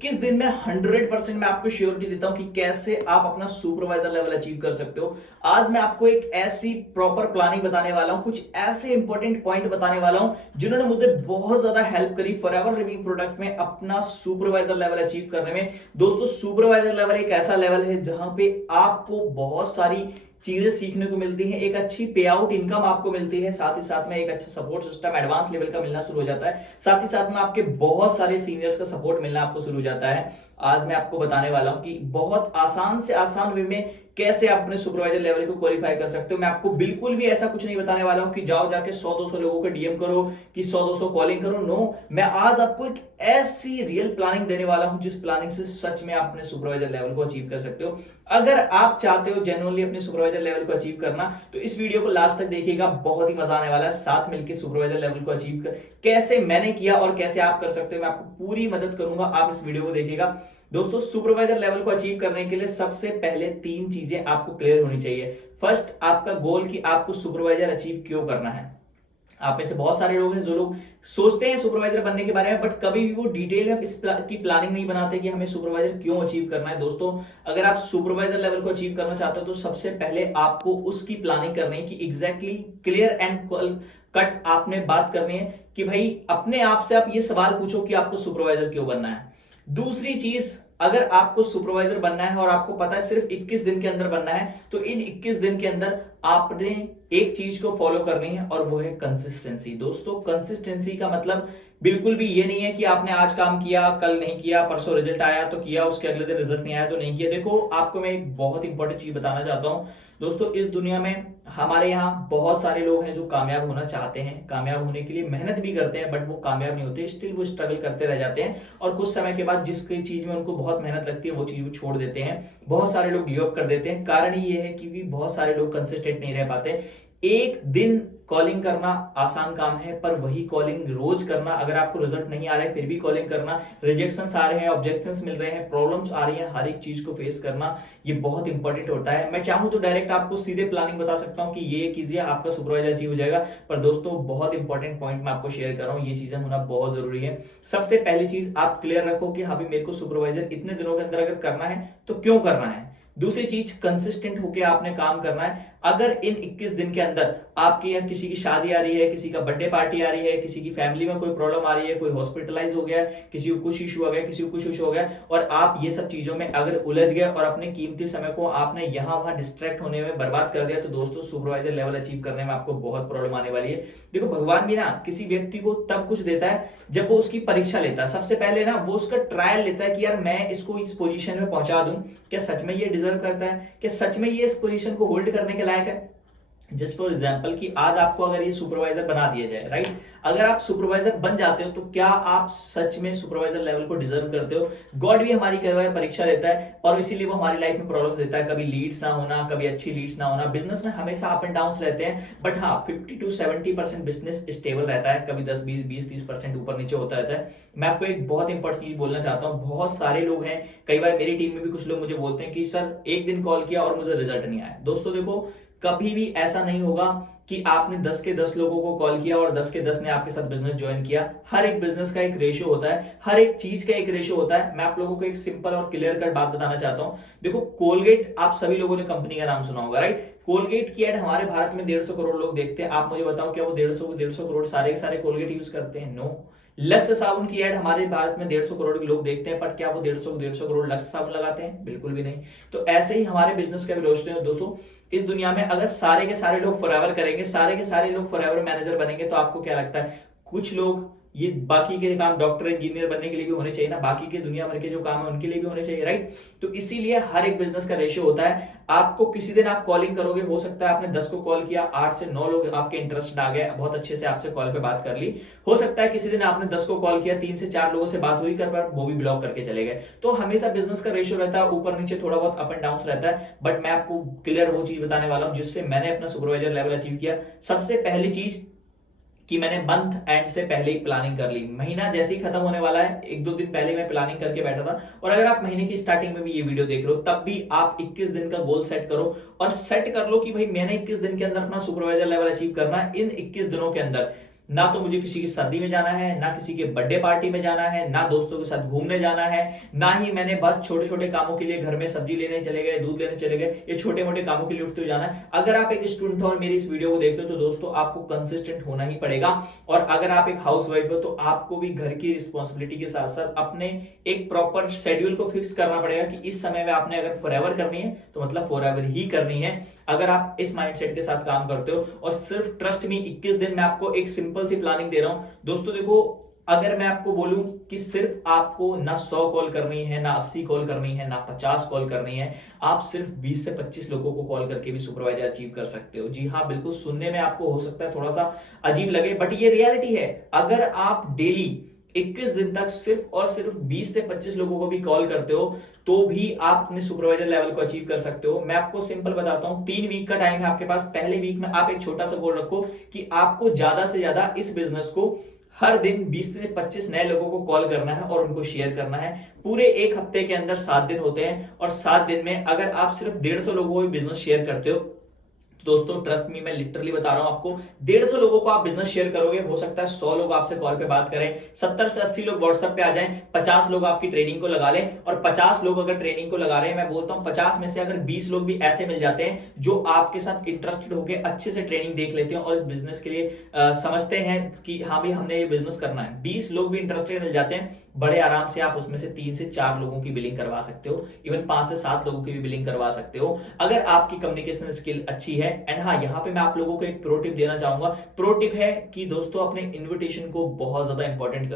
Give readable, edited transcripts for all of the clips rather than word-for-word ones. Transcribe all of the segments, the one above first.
21 दिन में 100% मैं आपको श्योरिटी देता हूं कि कैसे आप अपना सुपरवाइजर लेवल अचीव कर सकते हो। आज मैं आपको एक ऐसी प्रॉपर प्लानिंग बताने वाला हूं, कुछ ऐसे इंपॉर्टेंट पॉइंट बताने वाला हूं जिन्होंने मुझे बहुत ज्यादा हेल्प करी फॉरएवर लिविंग प्रोडक्ट में अपना सुपरवाइजर लेवल अचीव करने में। दोस्तों, सुपरवाइजर लेवल एक ऐसा लेवल है जहां पे आपको बहुत सारी चीजें सीखने को मिलती हैं, एक अच्छी पे आउट इनकम आपको मिलती है, साथ ही साथ में एक अच्छा सपोर्ट सिस्टम एडवांस लेवल का मिलना शुरू हो जाता है, साथ ही साथ में आपके बहुत सारे सीनियर्स का सपोर्ट मिलना आपको शुरू हो जाता है। आज मैं आपको बताने वाला हूं कि बहुत आसान से आसान वे में कैसे आप अपने सुपरवाइजर लेवल को क्वालिफाई कर सकते हो। मैं आपको बिल्कुल भी ऐसा कुछ नहीं बताने वाला हूं कि जाओ जाके 100-200 लोगों को डीएम करो, कि 100-200 कॉलिंग करो। नो, मैं आज आपको एक ऐसी रियल प्लानिंग देने वाला हूं जिस प्लानिंग से सच में आप अपने सुपरवाइजर लेवल को अचीव कर सकते हो। अगर आप चाहते हो जेन्युइनली अपने सुपरवाइजर लेवल को अचीव करना, तो इस वीडियो को लास्ट तक देखिएगा, बहुत ही मजा आने वाला है। साथ मिलकर सुपरवाइजर लेवल को अचीव कर कैसे मैंने किया और कैसे आप कर सकते हो, मैं आपको पूरी मदद करूंगा। आप इस वीडियो को देखिएगा। दोस्तों, सुपरवाइजर लेवल को अचीव करने के लिए सबसे पहले 3 चीजें आपको क्लियर होनी चाहिए। फर्स्ट, आपका गोल कि आपको सुपरवाइजर अचीव क्यों करना है। आप में से बहुत सारे लोग हैं जो लोग सोचते हैं सुपरवाइजर बनने के बारे में, बट कभी भी वो डिटेल में की प्लानिंग नहीं बनाते कि हमें सुपरवाइजर क्यों अचीव करना है। दोस्तों, अगर आप सुपरवाइजर लेवल को अचीव करना चाहते हो तो सबसे पहले आपको उसकी प्लानिंग करनी है कि एग्जैक्टली क्लियर एंड कट आपने बात करनी है कि भाई अपने आप से आप ये सवाल पूछो कि आपको सुपरवाइजर क्यों बनना है। दूसरी चीज, अगर आपको सुपरवाइजर बनना है और आपको पता है सिर्फ 21 दिन के अंदर बनना है, तो इन 21 दिन के अंदर आपने एक चीज को फॉलो करनी है और वो है कंसिस्टेंसी। दोस्तों, कंसिस्टेंसी का मतलब बिल्कुल भी ये नहीं है कि आपने आज काम किया, कल नहीं किया, परसों रिजल्ट आया तो किया, उसके अगले दिन रिजल्ट नहीं आया तो नहीं किया। देखो, आपको मैं एक बहुत इंपॉर्टेंट चीज बताना चाहता हूं। दोस्तों, इस दुनिया में हमारे यहाँ बहुत सारे लोग हैं जो कामयाब होना चाहते हैं, कामयाब होने के लिए मेहनत भी करते हैं, बट वो कामयाब नहीं होते, स्टिल वो स्ट्रगल करते रह जाते हैं और कुछ समय के बाद जिस चीज में उनको बहुत मेहनत लगती है वो चीज वो छोड़ देते हैं। बहुत सारे लोग गिव अप कर देते हैं। कारण ये है क्योंकि बहुत सारे लोग कंसिस्टेंट नहीं रह पाते। एक दिन कॉलिंग करना आसान काम है, पर वही कॉलिंग रोज करना, अगर आपको रिजल्ट नहीं आ रहा है फिर भी कॉलिंग करना, रिजेक्शंस आ रहे हैं, ऑब्जेक्शंस मिल रहे हैं, प्रॉब्लम्स आ रही हैं, हर एक चीज को फेस करना, ये बहुत इंपॉर्टेंट होता है। मैं चाहूं तो डायरेक्ट आपको सीधे प्लानिंग बता सकता हूं कि ये कीजिए, आपका सुपरवाइजर अचीव हो जाएगा, पर दोस्तों बहुत इंपॉर्टेंट पॉइंट मैं आपको शेयर कर रहा हूं, ये चीजें होना बहुत जरूरी है। सबसे पहली चीज आप क्लियर रखो कि हाँ भी मेरे को सुपरवाइजर इतने दिनों के अंदर अगर करना है तो क्यों करना है। दूसरी चीज, कंसिस्टेंट होकर आपने काम करना है। अगर इन 21 दिन के अंदर आपकी या किसी की शादी आ रही है, किसी का बर्थडे पार्टी आ रही है, किसी की फैमिली में कोई प्रॉब्लम आ रही है, कोई हॉस्पिटलाइज हो गया, किसी को कुछ इशू आ गया, किसी को कुछ इशू हो गया, और आप ये सब चीजों में अगर उलझ गए और अपने कीमती समय को आपने यहां वहां डिस्ट्रैक्ट होने में बर्बाद कर दिया, तो दोस्तों सुपरवाइजर लेवल अचीव करने में आपको बहुत प्रॉब्लम आने वाली है। देखो, भगवान भी ना किसी व्यक्ति को तब कुछ देता है जब वो उसकी परीक्षा लेता है। सबसे पहले ना वो उसका ट्रायल लेता है कि यार मैं इसको इस पोजीशन में पहुंचा दूं, क्या सच में ये डिजर्व करता है, क्या सच में ये इस पोजीशन को होल्ड करने के लायक है। जस्ट फॉर एग्जाम्पल कि आज आपको अगर ये सुपरवाइजर बना दिया जाए, राइट, अगर आप सुपरवाइजर बन जाते हो तो क्या आप सच में सुपरवाइजर लेवल को डिजर्व करते हो। गॉड भी हमारी परीक्षा लेता है और इसीलिए वो हमारी लाइफ में प्रॉब्लम देता है, कभी लीड्स ना होना, कभी अच्छी लीड्स ना होना। बिजनेस में हमेशा अप एंड डाउन रहते हैं, बट हाँ 50-70% बिजनेस स्टेबल रहता है, कभी 10-20-30% ऊपर नीचे होता रहता है। मैं आपको एक बहुत इंपॉर्टेंट चीज बोलना चाहता हूँ। बहुत सारे लोग हैं, कई बार मेरी टीम में भी कुछ लोग मुझे बोलते हैं कि सर एक दिन कॉल किया और मुझे रिजल्ट नहीं आया। दोस्तों देखो, कभी भी ऐसा नहीं होगा कि आपने 10 के 10 लोगों को कॉल किया और 10 के 10 ने आपके साथ बिजनेस ज्वाइन किया। हर एक बिजनेस का एक रेशियो होता है, हर एक चीज का एक रेशियो होता है। मैं आप लोगों को एक सिंपल और क्लियर कट बात बताना चाहता हूं। देखो, कोलगेट, आप सभी लोगों ने कंपनी का नाम सुना होगा, राइट। कोलगेट की एड हमारे भारत में 150 करोड़ लोग देखते हैं। आप मुझे बताओ, क्या वो 150 करोड़ सारे के सारे कोलगेट यूज करते हैं? नो। लक्स साबुन की एड हमारे भारत में 150 करोड़ के लोग देखते हैं, पर क्या वो 150 करोड़ लक्स साबुन लगाते हैं? बिल्कुल भी नहीं। तो ऐसे ही हमारे बिजनेस का भी रोस्टर है। दोस्तों, इस दुनिया में अगर सारे के सारे लोग फॉरएवर करेंगे, सारे के सारे लोग फॉरएवर मैनेजर बनेंगे, तो आपको क्या लगता है कुछ लोग ये बाकी के काम डॉक्टर इंजीनियर बनने के लिए भी होने चाहिए ना, बाकी के दुनिया भर के जो काम है उनके लिए भी होने चाहिए, राइट। तो इसीलिए हर एक बिजनेस का रेशियो होता है। आपको किसी दिन आप कॉलिंग करोगे, हो सकता है आपने 10 को कॉल किया, 8 से 9 लोग आपके इंटरेस्टेड आ गए, बहुत अच्छे से आपसे कॉल पे बात कर ली। हो सकता है किसी दिन आपने 10 को कॉल किया, 3 से 4 लोगों से बात हुई, कर वो भी ब्लॉक करके चले गए। तो हमेशा बिजनेस का रेशियो रहता है, ऊपर नीचे थोड़ा बहुत अप एंड डाउन रहता है। बट मैं आपको क्लियर वो चीज बताने वाला हूं जिससे मैंने अपना सुपरवाइजर लेवल अचीव किया। सबसे पहली चीज कि मैंने मंथ एंड से पहले ही प्लानिंग कर ली। महीना जैसे ही खत्म होने वाला है, 1-2 दिन पहले मैं प्लानिंग करके बैठा था। और अगर आप महीने की स्टार्टिंग में भी ये वीडियो देख रहे हो, तब भी आप 21 दिन का गोल सेट करो और सेट कर लो कि भाई मैंने 21 दिन के अंदर अपना सुपरवाइजर लेवल अचीव करना है। इन 21 दिनों के अंदर ना तो मुझे किसी की शादी में जाना है, ना किसी के बर्थडे पार्टी में जाना है, ना दोस्तों के साथ घूमने जाना है, ना ही मैंने बस छोटे छोटे कामों के लिए घर में सब्जी लेने चले गए, दूध लेने चले गए, ये छोटे मोटे कामों के लिए उठते हुए जाना है। अगर आप एक स्टूडेंट हो और मेरी इस वीडियो को देखते हो तो दोस्तों आपको कंसिस्टेंट होना ही पड़ेगा। और अगर आप एक हाउसवाइफ हो तो आपको भी घर की रिस्पॉन्सिबिलिटी के साथ साथ अपने एक प्रॉपर शेड्यूल को फिक्स करना पड़ेगा कि इस समय में आपने अगर फॉरएवर करनी है तो मतलब फॉरएवर ही करनी है। अगर आप इस माइंडसेट के साथ काम करते हो और सिर्फ ट्रस्ट मी 21 दिन में आपको एक सिंपल सी प्लानिंग दे रहा हूं दोस्तों। देखो, अगर मैं आपको बोलूं कि सिर्फ आपको ना 100 कॉल करनी है, ना 80 कॉल करनी है, ना 50 कॉल करनी है, आप सिर्फ 20 से 25 लोगों को कॉल करके भी सुपरवाइजर अचीव कर सकते हो। जी हाँ, बिल्कुल, सुनने में आपको हो सकता है थोड़ा सा अजीब लगे, बट ये रियलिटी है। अगर आप डेली 21 दिन तक सिर्फ और सिर्फ 20 से 25 लोगों को भी कॉल करते हो तो भी आप अपने सुपरवाइजर लेवल को अचीव कर सकते हो। मैं आपको सिंपल बताता हूं, 3 वीक का टाइम है आपके पास। पहले वीक में आप एक छोटा सा गोल रखो कि आपको ज्यादा से ज्यादा इस बिजनेस को हर दिन 20 से 25 नए लोगों को कॉल करना है और उनको शेयर करना है। पूरे एक हफ्ते के अंदर 7 दिन होते हैं और 7 दिन में अगर आप सिर्फ 150 लोगों को भी बिजनेस शेयर करते हो दोस्तों, ट्रस्ट मी, मैं लिटरली बता रहा हूं आपको, 150 लोगों को आप बिजनेस शेयर करोगे, हो सकता है 100 लोग आपसे कॉल पे बात करें, 70 से 80 लोग व्हाट्सएप पे आ जाएं, 50 लोग आपकी ट्रेनिंग को लगा लें। और 50 लोग अगर ट्रेनिंग को लगा रहे हैं, मैं बोलता हूं 50 में से अगर 20 लोग भी ऐसे मिल जाते हैं जो आपके साथ इंटरेस्टेड होकर अच्छे से ट्रेनिंग देख लेते हैं और इस बिजनेस के लिए समझते हैं कि हाँ भाई हमने ये बिजनेस करना है, 20 लोग भी इंटरेस्टेड मिल जाते हैं, बड़े आराम से आप उसमें से 3 से 4 लोगों की बिलिंग करवा सकते हो, इवन 5 से 7 लोगों की भी बिलिंग करवा सकते हो अगर आपकी कम्युनिकेशन स्किल अच्छी है। एंड हाँ, यहाँ पे मैं आप लोगों को एक प्रो टिप देना चाहूंगा। प्रो टिप है कि दोस्तों अपने इन्विटेशन को बहुत ज्यादा इंपॉर्टेंट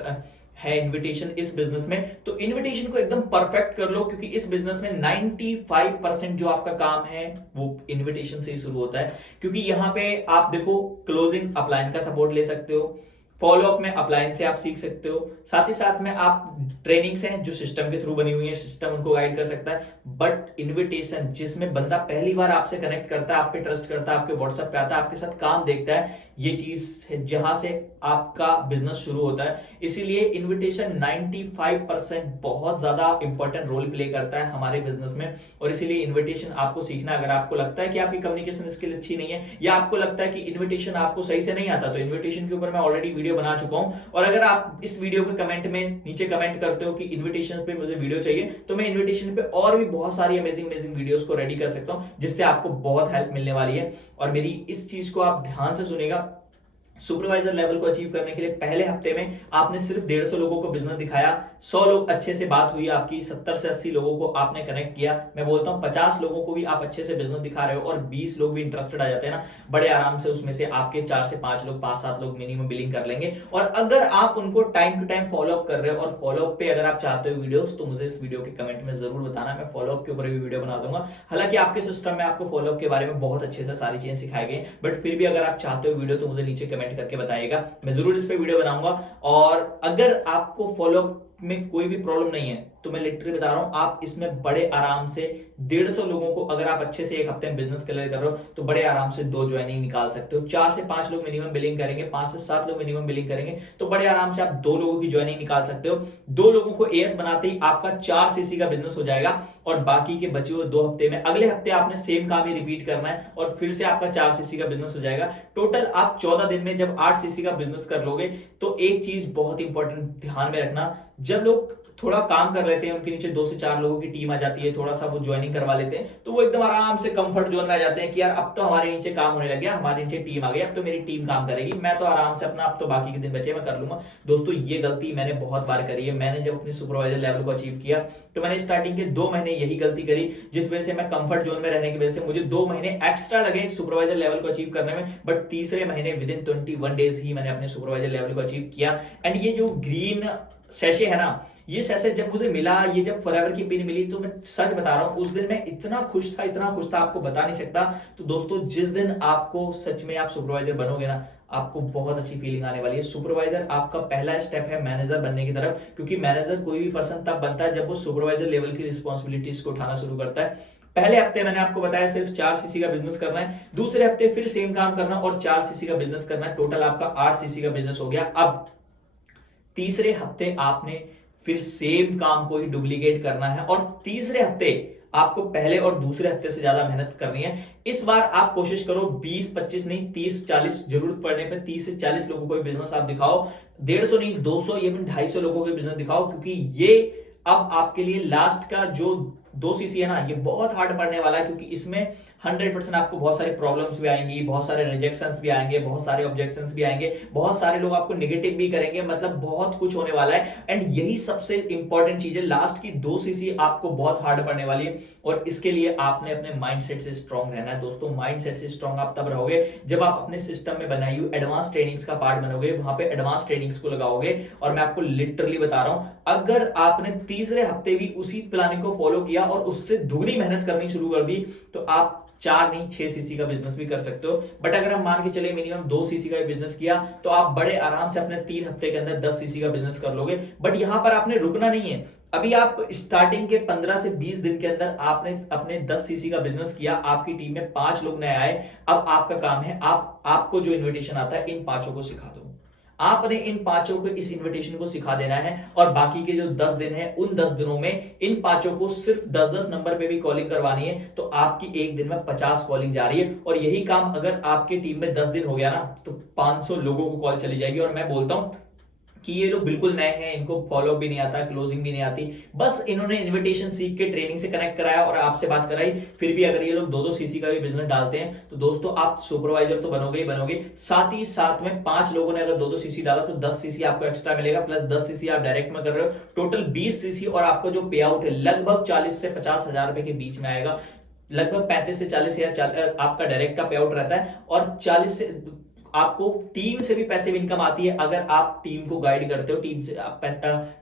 है। इन्विटेशन इस बिजनेस में, तो इन्विटेशन को एकदम परफेक्ट कर लो, क्योंकि इस बिजनेस में 95% जो आपका काम है वो इन्विटेशन से ही शुरू होता है। क्योंकि यहाँ पे आप देखो, क्लोजिंग अपलाइन का सपोर्ट ले सकते हो, फॉलोअप में अपलाइन से आप सीख सकते हो, साथ ही साथ में आप ट्रेनिंग्स हैं जो सिस्टम के थ्रू बनी हुई है, सिस्टम उनको गाइड कर सकता है। बट इनविटेशन जिसमें बंदा पहली बार आपसे कनेक्ट करता है, आप पे ट्रस्ट करता है, आपके व्हाट्सएप पे आता है, आपके साथ काम देखता है, ये चीज है जहां से आपका बिजनेस शुरू होता है। इसीलिए इनविटेशन 95% बहुत ज्यादा इंपॉर्टेंट रोल प्ले करता है हमारे बिजनेस में। और इसीलिए इनविटेशन आपको सीखना, अगर आपको लगता है कि आपकी कम्युनिकेशन स्किल अच्छी नहीं है या आपको लगता है कि इनविटेशन आपको सही से नहीं आता, तो इनविटेशन के ऊपर मैं ऑलरेडी वीडियो बना चुका हूं। और अगर आप इस वीडियो के कमेंट में नीचे कमेंट करते हो कि इनविटेशन पे मुझे वीडियो चाहिए, तो मैं इनविटेशन पे और भी बहुत सारी अमेजिंग वीडियोस को रेडी कर सकता हूं, जिससे आपको बहुत हेल्प मिलने वाली है। और मेरी इस चीज को आप ध्यान से सुनेगा, सुपरवाइजर लेवल को अचीव करने के लिए पहले हफ्ते में आपने सिर्फ 150 लोगों को बिजनेस दिखाया, 100 लोग अच्छे से बात हुई आपकी, 70 से 80 लोगों को आपने कनेक्ट किया, मैं बोलता हूं 50 लोगों को भी आप अच्छे से बिजनेस दिखा रहे हो और 20 लोग भी इंटरेस्टेड आ जाते हैं ना, बड़े आराम से उसमें से आपके 4 से 5 लोग, 5-7 लोग मिनिमम बिलिंग कर लेंगे। और अगर आप उनको टाइम टू टाइम फॉलोअप कर रहे हो, और फॉलोअप पे अगर आप चाहते हो वीडियोस, तो मुझे इस वीडियो के कमेंट में जरूर बताना, मैं फॉलोअप के ऊपर भी वीडियो बना दूंगा। हालांकि आपके सिस्टम में आपको फॉलोअप के बारे में बहुत अच्छे से सारी चीजें सिखाई गई, बट फिर भी अगर आप चाहते हो वीडियो तो मुझे नीचे कमेंट करके बताइएगा, मैं जरूर इस पे वीडियो बनाऊंगा। और अगर आपको फॉलोअप में कोई भी प्रॉब्लम नहीं है तो मैं लिटरली बता रहा हूं, आप इसमें बड़े आराम से 150 लोगों को, अगर आप अच्छे से एक हफ्ते में बिजनेस क्लियर कर रहे हो, तो बड़े आराम से 2 ज्वाइनिंग निकाल सकते हो। 4 से 5 लोग मिनिमम बिलिंग करेंगे, 5 से 7 लोग मिनिमम बिलिंग करेंगे, तो बड़े आराम से आप 2 लोगों की ज्वाइनिंग निकाल सकते हो। 2 लोगों को एएस बनाते ही आपका 4 सीसी का बिजनेस हो जाएगा। और बाकी के बचे हुए 2 हफ्ते में, अगले हफ्ते आपने सेम काम ही रिपीट करना है और फिर से आपका 4 सीसी का बिजनेस हो जाएगा। टोटल आप 14 दिन में जब 8 सीसी का बिजनेस कर लोगे, तो एक चीज बहुत इंपॉर्टेंट ध्यान में रखना, जब लोग थोड़ा काम कर लेते हैं, उनके नीचे 2 से 4 लोगों की टीम आ जाती है, थोड़ा सा वो ज्वाइनिंग करवा लेते हैं, तो वो एकदम आराम से कंफर्ट जोन में आ जाते हैं कि यार अब तो हमारे नीचे काम होने लग गया, हमारे नीचे टीम आ गई, अब तो मेरी टीम काम करेगी, मैं तो आराम से अपना, अब तो बाकी के दिन बचे मैं कर लूंगा। दोस्तों, ये गलती मैंने बहुत बार करी है। मैंने जब अपनी सुपरवाइजर लेवल को अचीव किया तो मैंने स्टार्टिंग के 2 महीने यही गलती करी, जिस वजह से मैं कंफर्ट जोन में रहने की वजह से मुझे 2 महीने एक्स्ट्रा लगे सुपरवाइजर लेवल को अचीव करने में, बट तीसरे महीने विदिन 21 डेज ही मैंने अपने सुपरवाइजर लेवल को अचीव किया। एंड ये जो ग्रीन सैशे है ना, ये सैसे जब मुझे मिला, ये जब फॉरएवर की पिन मिली, तो मैं सच बता रहा हूं उस दिन मैं इतना खुश था, इतना खुश था, आपको बता नहीं सकता। तो दोस्तों, जिस दिन आपको सच में आप सुपरवाइजर बनोगे ना, आपको बहुत अच्छी फीलिंग आने वाली है। सुपरवाइजर आपका पहला स्टेप है मैनेजर बनने की तरफ, क्योंकि मैनेजर कोई भी पर्सन तब बनता है जब वो सुपरवाइजर लेवल की रिस्पॉन्सिबिलिटीज को उठाना शुरू करता है। पहले हफ्ते मैंने आपको बताया सिर्फ 4 सीसी का बिजनेस करना है, दूसरे हफ्ते फिर सेम काम करना और 4 सीसी का बिजनेस करना है, टोटल आपका 8 सीसी का बिजनेस हो गया। अब तीसरे हफ्ते आपने फिर सेम काम को ही डुप्लीकेट करना है और तीसरे हफ्ते आपको पहले और दूसरे हफ्ते से ज्यादा मेहनत करनी है। इस बार आप कोशिश करो 20-25 नहीं 30-40, जरूरत पड़ने पे 30 से 40 लोगों को बिजनेस आप दिखाओ। 150 नहीं 200 या 250 लोगों के बिजनेस दिखाओ, क्योंकि ये अब आपके लिए लास्ट का जो 2 सीसी है ना, ये बहुत हार्ड पड़ने वाला है, क्योंकि इसमें 100% आपको बहुत सारी प्रॉब्लम्स भी आएंगी, बहुत सारे रिजेक्शंस भी आएंगे, बहुत सारे ऑब्जेक्शंस भी आएंगे, बहुत सारे लोग आपको नेगेटिव भी करेंगे, मतलब बहुत कुछ होने वाला है। एंड यही सबसे इंपॉर्टेंट चीज है, लास्ट की 2 सीसी आपको बहुत हार्ड पड़ने वाली है, और इसके लिए आपने अपने माइंडसेट से स्ट्रांग रहना है। दोस्तों माइंडसेट से स्ट्रांग आप तब रहोगे जब आप अपने सिस्टम में बनाई हुई एडवांस ट्रेनिंग्स का पार्ट बनोगे, वहां पे एडवांस ट्रेनिंग्स को लगाओगे। और मैं आपको लिटरली बता रहा हूं, अगर आपने तीसरे हफ्ते भी उसी प्लानिंग को फॉलो किया और उससे दुगनी मेहनत करनी शुरू कर दी, तो आप 4 नहीं 6 सीसी का बिजनेस भी कर सकते हो। बट अगर हम मान के चले मिनिमम 2 सीसी का बिजनेस किया, तो आप बड़े आराम से अपने 3 हफ्ते के अंदर 10 सीसी का बिजनेस कर लोगे। बट यहां पर आपने रुकना नहीं है। अभी आप स्टार्टिंग के 15 से 20 दिन के अंदर आपने अपने 10 सीसी का बिजनेस किया, आपकी टीम में 5 लोग नए आए। अब आपका काम है, आपको जो इन्विटेशन आता है इन 5 को सिखा दो। आपने इन 5 को इस इनविटेशन को सिखा देना है, और बाकी के जो 10 दिन है, उन 10 दिनों में इन 5 को सिर्फ 10-10 नंबर पे भी कॉलिंग करवानी है। तो आपकी एक दिन में 50 कॉलिंग जा रही है, और यही काम अगर आपके टीम में 10 दिन हो गया ना, तो 500 लोगों को कॉल चली जाएगी। और मैं बोलता हूं कि ये लोग बिल्कुल नए हैं, इनको फॉलो भी नहीं आता, क्लोजिंग भी नहीं आती, बस इन्होंने इनविटेशन सीख के ट्रेनिंग से कनेक्ट कराया और आपसे बात कराई। फिर भी अगर ये लोग 2-2 सीसी का भी बिजनेस डालते हैं, तो दोस्तों आप सुपरवाइजर तो बनोगे ही बनोगे, साथ ही साथ में 5 लोगों ने अगर 2-2 सीसी डाला, तो 10 सीसी आपको एक्स्ट्रा मिलेगा, प्लस 10 सीसी आप डायरेक्ट में कर रहे हो, टोटल 20 सीसी। और आपको जो पे आउट है लगभग 40 से 50 हजार रुपए के बीच में आएगा। लगभग 35 से 40 हजार आपका डायरेक्ट का पे आउट रहता है, और 40 से आपको टीम से भी पैसिव इनकम आती है, अगर आप टीम को गाइड करते हो,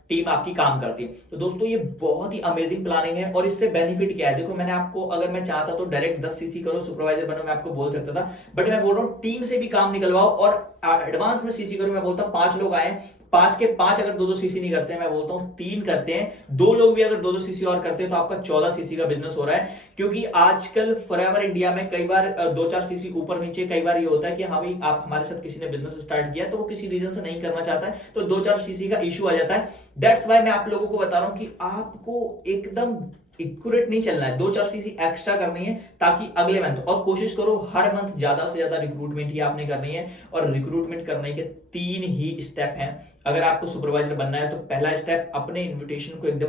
टीम आपकी काम करती है। तो दोस्तों ये बहुत ही अमेजिंग प्लानिंग है, और इससे बेनिफिट क्या है, देखो मैंने आपको, अगर मैं चाहता तो डायरेक्ट 10 सीसी करो, सुपरवाइजर बनो, मैं आपको बोल सकता था, बट मैं बोल रहा हूं टीम से भी काम निकलवाओ और एडवांस में सीसी करो। मैं बोलता हूं 5 लोग आए, 5 के 5 अगर 2-2 सीसी नहीं करते हैं, मैं बोलता हूं 3 करते हैं, 2 लोग भी अगर 2-2 सीसी और करते हैं, तो आपका 14 सीसी का बिजनेस हो रहा है। क्योंकि आजकल फॉरएवर इंडिया में कई बार 2-4 सीसी ऊपर नीचे, कई बार ये होता है कि हाँ भाई आप हमारे साथ किसी ने बिजनेस स्टार्ट किया, तो वो किसी रीजन से नहीं करना चाहता है, तो 2-4 सीसी का इशू आ जाता है। दैट्स वाई मैं आप लोगों को बता रहा हूं कि आपको एकदम इक्यूरेट नहीं चलना है, 2-4 सीसी एक्स्ट्रा करनी है, ताकि अगले मंथ, और कोशिश करो हर मंथ ज्यादा से ज्यादा रिक्रूटमेंट ही आपने करनी है। और रिक्रूटमेंट करने के 3 ही स्टेप हैं। अगर आपको सुपरवाइजर बनना है, तो पहला स्टेप, अपने इन्विटेशन को एकदम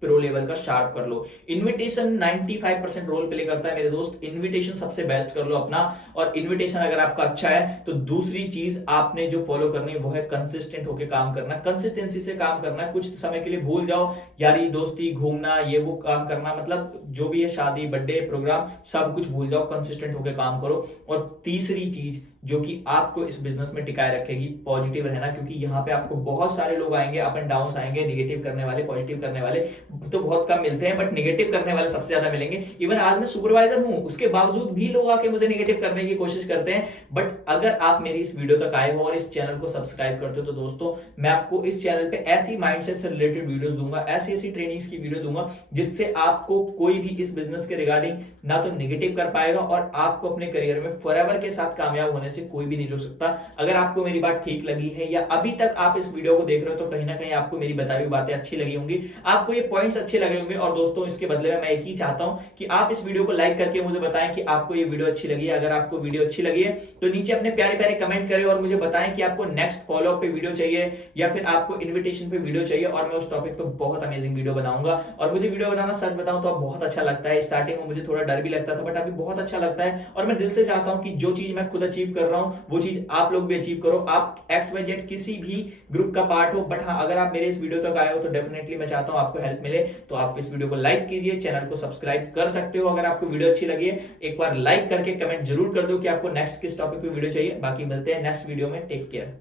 प्रो लेवल का शार्प कर लो। इन्विटेशन 95% रोल प्ले करता है मेरे दोस्त, इन्विटेशन सबसे बेस्ट कर लो अपना। और इन्विटेशन अगर आपका अच्छा है, तो दूसरी चीज आपने जो फॉलो करनी है वो है कंसिस्टेंट होकर काम करना, कंसिस्टेंसी से काम करना। कुछ समय के लिए भूल जाओ यारी दोस्ती, घूमना, ये वो काम करना, मतलब जो भी है शादी, बर्थडे, प्रोग्राम, सब कुछ भूल जाओ, कंसिस्टेंट होकर काम करो। और तीसरी चीज जो कि आपको इस बिजनेस में टिकाए रखेगी, पॉजिटिव रहना, क्योंकि यहाँ पे आपको बहुत सारे लोग आएंगे, अप एंड डाउन आएंगे, नेगेटिव करने वाले, पॉजिटिव करने वाले तो बहुत कम मिलते हैं, बट नेगेटिव करने वाले सबसे ज्यादा मिलेंगे। इवन आज मैं सुपरवाइजर हूं, उसके बावजूद भी लोग आके मुझे नेगेटिव करने की कोशिश करते हैं। बट अगर आप मेरी इस वीडियो तक आए हो और इस चैनल को सब्सक्राइब करते हो, तो दोस्तों मैं आपको इस चैनल पे ऐसी माइंडसेट से रिलेटेड वीडियोस दूंगा, ऐसी ऐसी ट्रेनिंग्स की वीडियो दूंगा, जिससे आपको कोई भी इस बिजनेस के रिगार्डिंग ना तो नेगेटिव कर पाएगा, और आपको अपने करियर में फॉरएवर के साथ कामयाब होने से कोई भी नहीं रोक सकता। अगर आपको मेरी बात ठीक लगी है, या अभी तक आप इस वीडियो को देख रहे हो, तो कहीं ना कहीं आपको मेरी बताई हुई बातें अच्छी लगी होंगी, आपको ये पॉइंट्स अच्छे लगे होंगे। और दोस्तों इसके बदले में मैं एक ही चाहता हूं कि आप इस वीडियो को लाइक करके मुझे बताएं कि आपको ये वीडियो अच्छी लगी है। अगर आपको वीडियो अच्छी लगी है, तो नीचे अपने प्यारे प्यारे कमेंट करें और मुझे बताएं कि आपको नेक्स्ट फॉलो अप पे वीडियो चाहिए, या फिर आपको इन्विटेशन पे वीडियो चाहिए, और मैं उस टॉपिक पे बहुत अमेजिंग वीडियो बनाऊंगा। और मुझे वीडियो बनाना सच बताऊं तो अब बहुत अच्छा लगता है। स्टार्टिंग में मुझे थोड़ा डर भी लगता था, बट अभी बहुत अच्छा लगता है, और मैं दिल से चाहता हूं कि जो चीज मैं खुद अचीव कर रहा हूं, वो चीज आप लोग भी अचीव करो। आप XYZ किसी भी ग्रुप का पार्ट हो, बट हाँ अगर आप मेरे इस वीडियो तक आए हो, तो डेफिनेटली मैं चाहता हूं आपको हेल्प मिले। तो आप इस वीडियो को लाइक कीजिए, चैनल को सब्सक्राइब कर सकते हो। अगर आपको वीडियो अच्छी लगी है, एक बार लाइक करके कमेंट जरूर कर दो कि आपको नेक्स्ट किस टॉपिक पे वीडियो चाहिए। बाकी मिलते हैं नेक्स्ट वीडियो में, टेक केयर।